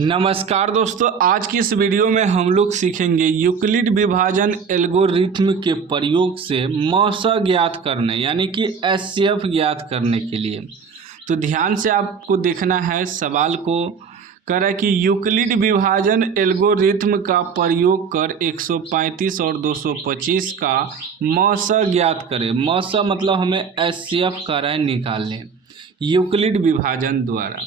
नमस्कार दोस्तों, आज की इस वीडियो में हम लोग सीखेंगे यूक्लिड विभाजन एल्गोरिथ्म के प्रयोग से मौसा ज्ञात करने यानी कि एचसीएफ ज्ञात करने के लिए। तो ध्यान से आपको देखना है, सवाल को करें कि यूक्लिड विभाजन एल्गोरिथ्म का प्रयोग कर 135 और 225 का मौसा ज्ञात करें। मौसा मतलब हमें एचसीएफ का राय निकाल लें यूक्लिड विभाजन द्वारा।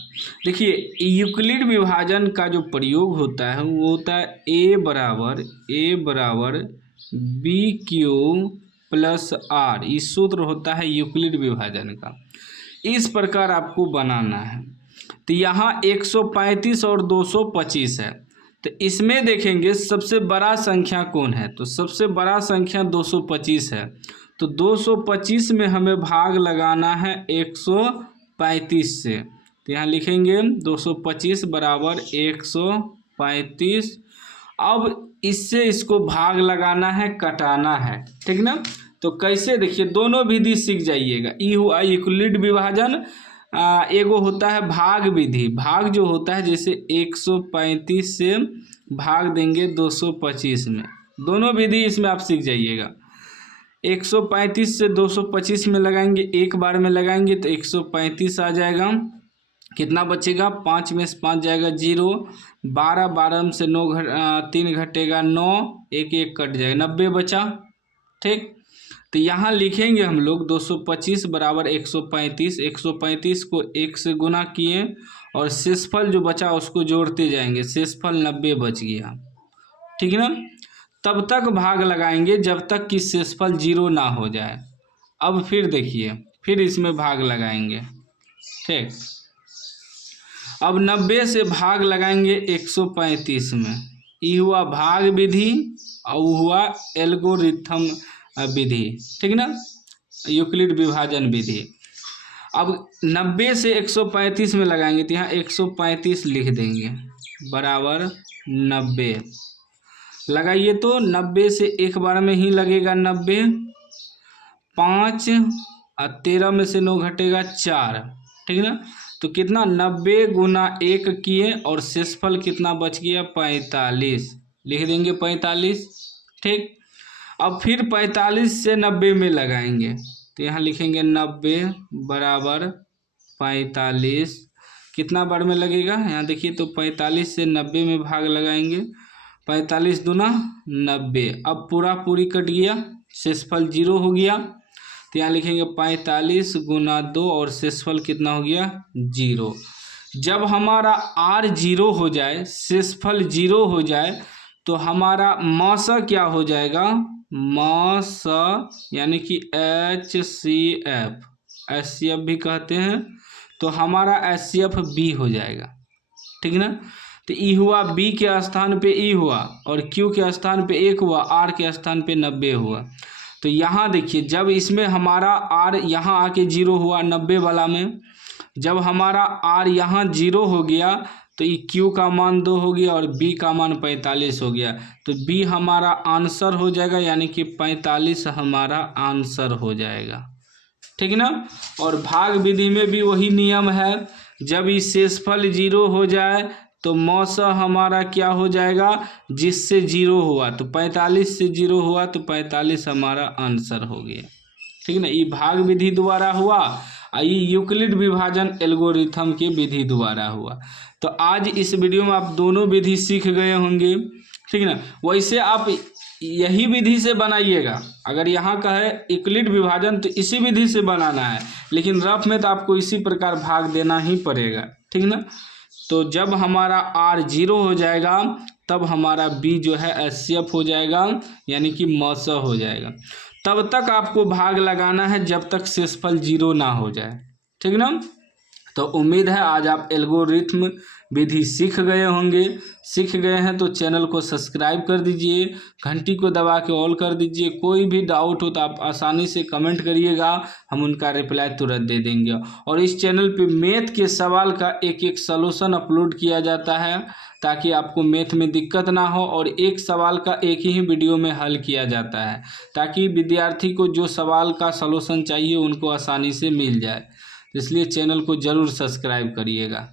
देखिए, यूक्लिड विभाजन का जो प्रयोग होता है वो होता है ए बराबर बी क्यू प्लस आर। ये सूत्र होता है यूक्लिड विभाजन का। इस प्रकार आपको बनाना है। तो यहाँ 135 और 225 है, तो इसमें देखेंगे सबसे बड़ा संख्या कौन है। तो सबसे बड़ा संख्या 225 है। तो 225 में हमें भाग लगाना है 135 से। तो यहाँ लिखेंगे 225 बराबर 135। अब इससे इसको भाग लगाना है, कटाना है, ठीक ना। तो कैसे, देखिए दोनों विधि सीख जाइएगा। ये हुआ यूक्लिड विभाजन। एगो होता है भाग विधि। भाग जो होता है जैसे 135 से भाग देंगे 225 में। दोनों विधि इसमें आप सीख जाइएगा। 135 से 225 में लगाएंगे, एक बार में लगाएंगे तो 135 आ जाएगा। कितना बचेगा, 5 में से 5 जाएगा 0, 12 में से 3 घटेगा 9, 1 कट जाएगा, 90 बचा। ठीक, तो यहाँ लिखेंगे हम लोग 225 बराबर 135। 135 को 1 से गुना किए और शेषफल जो बचा उसको जोड़ते जाएंगे। शेषफल 90 बच गया, ठीक ना। तब तक भाग लगाएंगे जब तक कि शेषफल 0 ना हो जाए। अब फिर देखिए, फिर इसमें भाग लगाएंगे। ठीक, अब 90 से भाग लगाएंगे 135 में। ये हुआ भाग विधि और हुआ एल्गोरिथम विधि, ठीक ना, यूक्लिड विभाजन विधि। अब 90 से 135 में लगाएंगे तो यहाँ 135 लिख देंगे बराबर 90 लगाइए। तो 90 से एक बार में ही लगेगा 90, 5 और 13 में से 9 घटेगा 4, ठीक ना। तो कितना, 90 गुना 1 किए और शेषफल कितना बच गया, 45 लिख देंगे 45। ठीक, अब फिर 45 से 90 में लगाएंगे तो यहाँ लिखेंगे 90 बराबर 45। कितना बार में लगेगा, यहाँ देखिए तो 45 से 90 में भाग लगाएंगे। 45 दूना 90। अब पूरी कट गया, शेषफल 0 हो गया। तो यहाँ लिखेंगे 45 गुना 2 और शेषफल कितना हो गया, 0। जब हमारा r 0 हो जाए, शेषफल 0 हो जाए, तो हमारा मौसा क्या हो जाएगा, मौसा यानी कि एचसीएफ भी कहते हैं। तो हमारा एचसीएफ बी हो जाएगा, ठीक ना। तो ई हुआ, बी के स्थान पे ई हुआ और क्यू के स्थान पे 1 हुआ, आर के स्थान पे 90 हुआ। तो यहाँ देखिए, जब इसमें हमारा आर यहाँ आके 0 हुआ 90 वाला में, जब हमारा आर यहाँ 0 हो गया तो ई क्यू का मान 2 हो गया और बी का मान 45 हो गया। तो बी हमारा आंसर हो जाएगा, यानी कि 45 हमारा आंसर हो जाएगा, ठीक ना। और भाग विधि में भी वही नियम है। जब ये शेषफल 0 हो जाए तो मौसा हमारा क्या हो जाएगा, जिससे 0 हुआ। तो 45 से 0 हुआ तो 45 हमारा आंसर हो गया, ठीक ना। ये भाग विधि द्वारा हुआ, ये यूक्लिड विभाजन एल्गोरिथम की विधि द्वारा हुआ। तो आज इस वीडियो में आप दोनों विधि सीख गए होंगे, ठीक ना। वैसे आप यही विधि से बनाइएगा। अगर यहाँ का है यूक्लिड विभाजन तो इसी विधि से बनाना है, लेकिन रफ में तो आपको इसी प्रकार भाग देना ही पड़ेगा, ठीक ना। तो जब हमारा r 0 हो जाएगा तब हमारा b जो है एचसीएफ हो जाएगा, यानी कि मौसा हो जाएगा। तब तक आपको भाग लगाना है जब तक शेषफल 0 ना हो जाए, ठीक ना। तो उम्मीद है आज आप एल्गोरिथम विधि सीख गए होंगे। सीख गए हैं तो चैनल को सब्सक्राइब कर दीजिए, घंटी को दबा के ऑल कर दीजिए। कोई भी डाउट हो तो आप आसानी से कमेंट करिएगा, हम उनका रिप्लाई तुरंत दे देंगे। और इस चैनल पे मैथ के सवाल का एक सॉल्यूशन अपलोड किया जाता है, ताकि आपको मैथ में दिक्कत ना हो। और एक सवाल का एक ही वीडियो में हल किया जाता है, ताकि विद्यार्थी को जो सवाल का सॉल्यूशन चाहिए उनको आसानी से मिल जाए। इसलिए चैनल को ज़रूर सब्सक्राइब करिएगा।